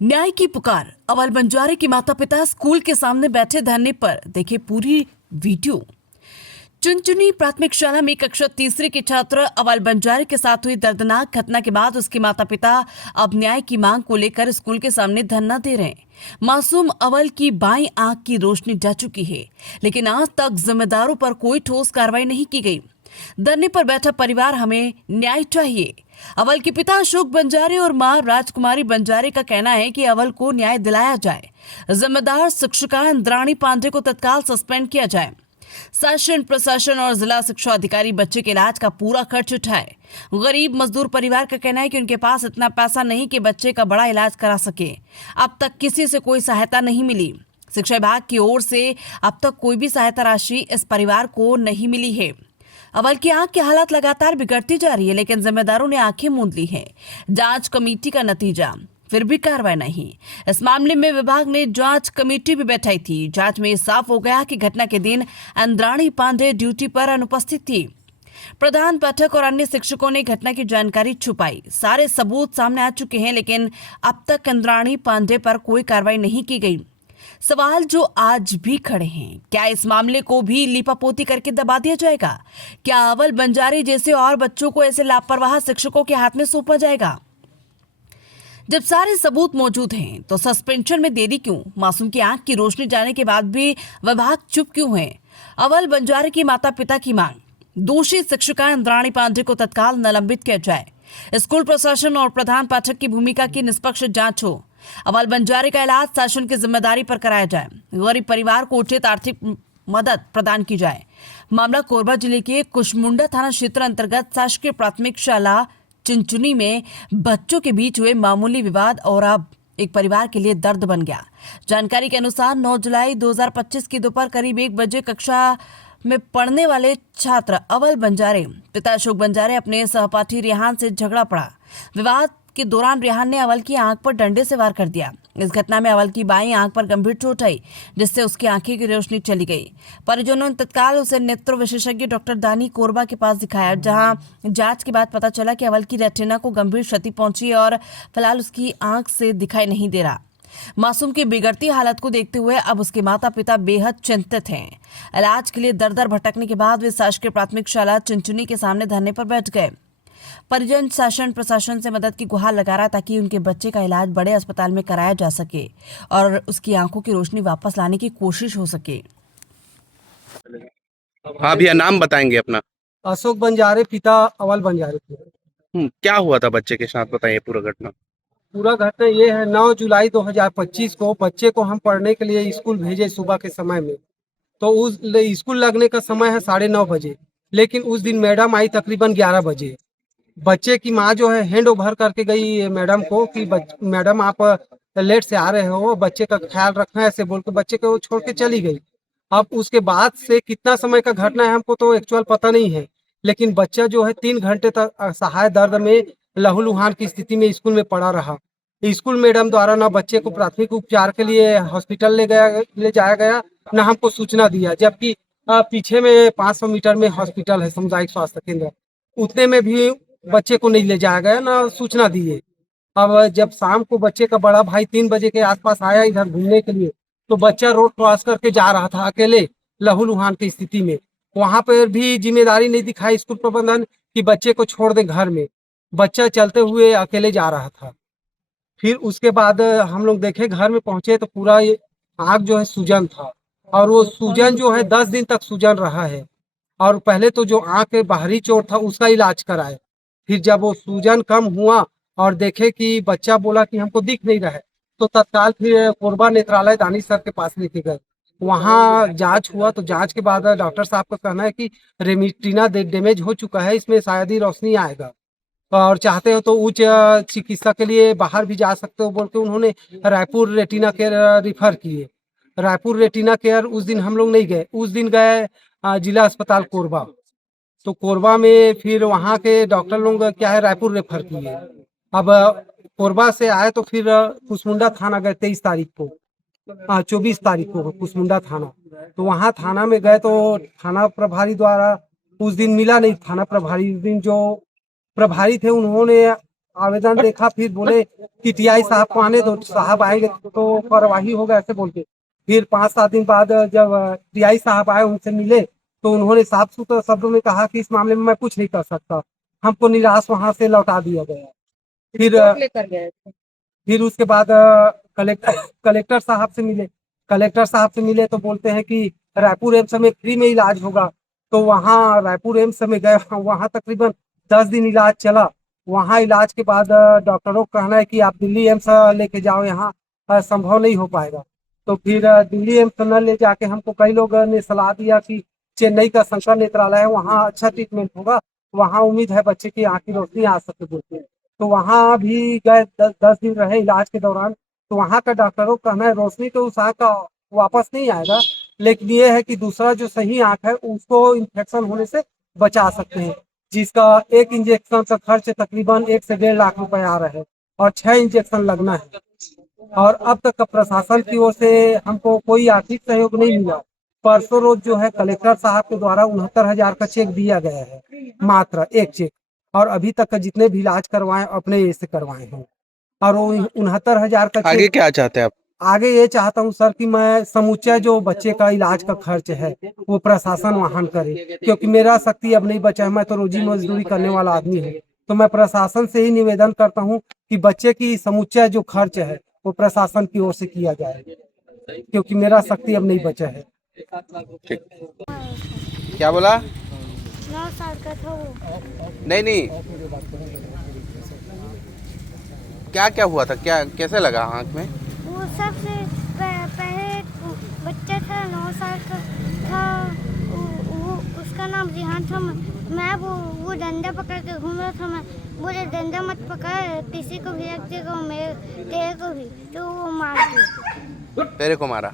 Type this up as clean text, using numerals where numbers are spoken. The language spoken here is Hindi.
न्याय की पुकार। अवल बंजारे के माता पिता स्कूल के सामने बैठे धरने पर देखे पूरी वीडियो। चुनचुनी प्राथमिक शाला में कक्षा तीसरी के छात्र अवल बंजारे के साथ हुई दर्दनाक घटना के बाद उसके माता पिता अब न्याय की मांग को लेकर स्कूल के सामने धरना दे रहे हैं। मासूम अवल की बाईं आंख की रोशनी जा चुकी है, लेकिन आज तक जिम्मेदारों पर कोई ठोस कार्रवाई नहीं की गई। धरने पर बैठा परिवार हमें न्याय चाहिए। अवल के पिता अशोक बंजारे और मां राजकुमारी बंजारे का कहना है कि अवल को न्याय दिलाया जाए। जिम्मेदार शिक्षिका इंद्राणी पांडे को तत्काल सस्पेंड किया जाए। शासन प्रशासन और जिला शिक्षा अधिकारी बच्चे के इलाज का पूरा खर्च उठाए। गरीब मजदूर परिवार का कहना है कि उनके पास इतना पैसा नहीं कि बच्चे का बड़ा इलाज करा सके। अब तक किसी से कोई सहायता नहीं मिली। शिक्षा विभाग की ओर से अब तक कोई भी सहायता राशि इस परिवार को नहीं मिली है। अवल की आंख की हालत लगातार बिगड़ती जा रही है, लेकिन जिम्मेदारों ने आंखें मूंद ली हैं। जांच कमेटी का नतीजा फिर भी कार्रवाई नहीं। इस मामले में विभाग ने जांच कमेटी भी बैठाई थी। जांच में साफ हो गया कि घटना के दिन इंद्राणी पांडे ड्यूटी पर अनुपस्थित थी। प्रधान पाठक और अन्य शिक्षकों ने घटना की जानकारी छुपाई। सारे सबूत सामने आ चुके हैं, लेकिन अब तक इंद्राणी पांडे पर कोई कार्रवाई नहीं की गई। सवाल जो आज भी खड़े हैं, क्या इस मामले को भी लीपापोती करके दबा दिया जाएगा? क्या अवल बंजारे जैसे और बच्चों को ऐसे लापरवाह शिक्षकों के हाथ में सौंपा जाएगा? जब सारे सबूत मौजूद हैं तो सस्पेंशन में देरी क्यों? मासूम की आंख की रोशनी जाने के बाद भी विभाग चुप क्यों है? अवल बंजारे की माता पिता की मांग, दोषी शिक्षिका इंद्राणी पांडे को तत्काल निलंबित किया जाए। स्कूल प्रशासन और प्रधान पाठक की भूमिका की निष्पक्ष जांच हो। अवल बंजारे का इलाज शासन की जिम्मेदारी पर कराया जाए। गरीब परिवार को उचित आर्थिक मदद प्रदान की जाए। मामला कोरबा जिले के कुशमुंडा थाना क्षेत्र अंतर्गत शासकीय प्राथमिक शाला चुनचुनी में बच्चों के बीच हुए मामूली विवाद और अब एक परिवार के लिए दर्द बन गया। जानकारी के अनुसार 9 जुलाई 2025 की दोपहर करीब 1 बजे कक्षा में पढ़ने वाले छात्र अवल बंजारे पिता अशोक बंजारे अपने सहपाठी रेहान से झगड़ा पड़ा। विवाद के दौरान रेहान ने अवल की आंख पर डंडे से वार कर दिया। इस घटना में अवल की बाईं आंख पर गंभीर चोट आई, जिससे उसकी आंखें की रोशनी चली गई। परिजनों ने तत्काल उसे नेत्र विशेषज्ञ डॉक्टर दानी कोरबा के पास दिखाया, जहां जांच के बाद पता चला कि अवल की रेटिना को गंभीर क्षति पहुंची और फिलहाल उसकी आंख से दिखाई नहीं दे रहा। मासूम की बिगड़ती हालत को देखते हुए अब उसके माता पिता बेहद चिंतित हैं। इलाज के लिए दर दर भटकने के बाद वे शासकीय प्राथमिक शाला चुनचुनी के सामने धरने पर बैठ गए। परिजन शासन प्रशासन से मदद की गुहार लगा रहा ताकि उनके बच्चे का इलाज बड़े अस्पताल में कराया जा सके और उसकी आंखों की रोशनी वापस लाने की कोशिश हो सके। हाँ भैया, नाम बताएंगे अपना। अशोक बंजारे, पिता अवल बंजारे थे। क्या हुआ था बच्चे के साथ, बताइए पूरा घटना। पूरा घटना ये है, 9 जुलाई 2025 को बच्चे को हम पढ़ने के लिए स्कूल भेजे सुबह के समय में। तो उस स्कूल लगने का समय है 9:30 बजे, लेकिन उस दिन मैडम आई तकरीबन 11 बजे। बच्चे की माँ जो है हैंड ओवर करके गई मैडम को कि मैडम आप लेट से आ रहे हो, बच्चे का ख्याल रखना, ऐसे बोल के बच्चे को छोड़ के चली गई। अब उसके बाद से कितना समय का घटना है हमको तो एक्चुअल पता नहीं है, लेकिन बच्चा जो है 3 घंटे तक असहाय दर्द में लहूलुहान की स्थिति में स्कूल में पड़ा रहा। स्कूल मैडम द्वारा ना बच्चे को प्राथमिक उपचार के लिए हॉस्पिटल ले जाया गया, ना हमको सूचना दिया, जबकि पीछे में 500 मीटर में हॉस्पिटल है, सामुदायिक स्वास्थ्य केंद्र, उतने में भी बच्चे को नहीं ले जाया गया, ना सूचना दिए। अब जब शाम को बच्चे का बड़ा भाई 3 बजे के आसपास आया इधर घूमने के लिए, तो बच्चा रोड क्रॉस करके जा रहा था अकेले लहूलुहान की स्थिति में। वहां पर भी जिम्मेदारी नहीं दिखाई स्कूल प्रबंधन कि बच्चे को छोड़ दे घर में। बच्चा चलते हुए अकेले जा रहा था। फिर उसके बाद हम लोग देखे, घर में पहुंचे तो पूरा आँख जो है सूजन था, और वो सूजन जो है 10 दिन तक सूजन रहा है। और पहले तो जो आँख के बाहरी चोट था उसका इलाज कराए। फिर जब वो सूजन कम हुआ और देखे कि बच्चा बोला कि हमको दिख नहीं रहा है, तो तत्काल फिर कोरबा नेत्रालय दानी सर के पास लेके गए। वहाँ जांच हुआ, तो जांच के बाद डॉक्टर साहब का कहना है कि रेटिना डैमेज हो चुका है, इसमें शायद ही रोशनी आएगा, और चाहते हो तो उच्च चिकित्सा के लिए बाहर भी जा सकते हो बोल के उन्होंने रायपुर रेटिना केयर रिफर किए। रायपुर रेटिना केयर उस दिन हम लोग नहीं गए, उस दिन गए जिला अस्पताल कोरबा। तो कोरबा में फिर वहाँ के डॉक्टर लोग क्या है रायपुर रेफर किए। अब कोरबा से आए तो फिर कुसमुंडा थाना गए 23 तारीख को, 24 तारीख को कुसमुंडा थाना। तो वहाँ थाना में गए तो थाना प्रभारी द्वारा उस दिन मिला नहीं। थाना प्रभारी उस दिन जो प्रभारी थे उन्होंने आवेदन देखा, फिर बोले कि टीआई साहब को आने दो, साहब आएंगे तो कार्यवाही होगा, ऐसे बोल के। फिर 5-7 दिन बाद जब टीआई साहब आए, उनसे मिले, तो उन्होंने साफ सुथरे शब्दों में कहा कि इस मामले में मैं कुछ नहीं कर सकता। हमको निराश वहां से लौटा दिया गया। फिर उसके बाद कलेक्टर साहब से मिले। कलेक्टर साहब से मिले तो बोलते हैं कि रायपुर एम्स में फ्री में इलाज होगा। तो वहाँ रायपुर एम्स में गए, वहाँ तकरीबन 10 दिन इलाज चला। वहाँ इलाज के बाद डॉक्टरों का कहना है कि आप दिल्ली एम्स लेके जाओ, यहाँ संभव नहीं हो पाएगा। तो फिर दिल्ली एम्स न ले जाके हमको कई लोगों ने सलाह दिया कि चेन्नई का शंकर नेत्रालय है, वहाँ अच्छा ट्रीटमेंट होगा, वहाँ उम्मीद है बच्चे की आँख की रोशनी आ सकते बोलते हैं। तो वहाँ भी गए, 10 दिन रहे इलाज के दौरान। तो वहाँ का डॉक्टरों का कहना है रोशनी तो उस आँख का वापस नहीं आएगा, लेकिन ये है कि दूसरा जो सही आँख है उसको इन्फेक्शन होने से बचा सकते हैं, जिसका एक इंजेक्शन का खर्च तकरीबन 1 से 1.5 लाख रुपए आ रहा है और 6 इंजेक्शन लगना है। और अब तक प्रशासन की ओर से हमको कोई आर्थिक सहयोग नहीं मिला। परसों रोज जो है कलेक्टर साहब के द्वारा 69,000 का चेक दिया गया है, मात्र एक चेक। और अभी तक का जितने भी इलाज करवाए अपने ये से करवाए हैं। और वो 69,000 का आगे चेक, क्या चाहते हैं आप? आगे ये चाहता हूँ सर कि मैं समूचा जो बच्चे का इलाज का खर्च है वो प्रशासन वहन करे, क्योंकि मेरा शक्ति अब नहीं बचा है। मैं तो रोजी मजदूरी करने वाला आदमी हूँ। तो मैं प्रशासन से ही निवेदन करता हूँ कि बच्चे की समूचा जो खर्च है वो प्रशासन की ओर से किया जाए, क्योंकि मेरा शक्ति अब नहीं बचा है। क्या बोला? 9 साल का था वो। नहीं, क्या क्या हुआ था, क्या कैसे लगा आँख में? वो सबसे पहले बच्चा था, 9 साल का था। वो उसका नाम रिहान था। मैं वो डंडा पकड़ के घूम रहा था। मैं बोले डंडा मत पकड़, किसी को भी रख देगा, तेरे को भी। तो वो मार दिया। तेरे को मारा?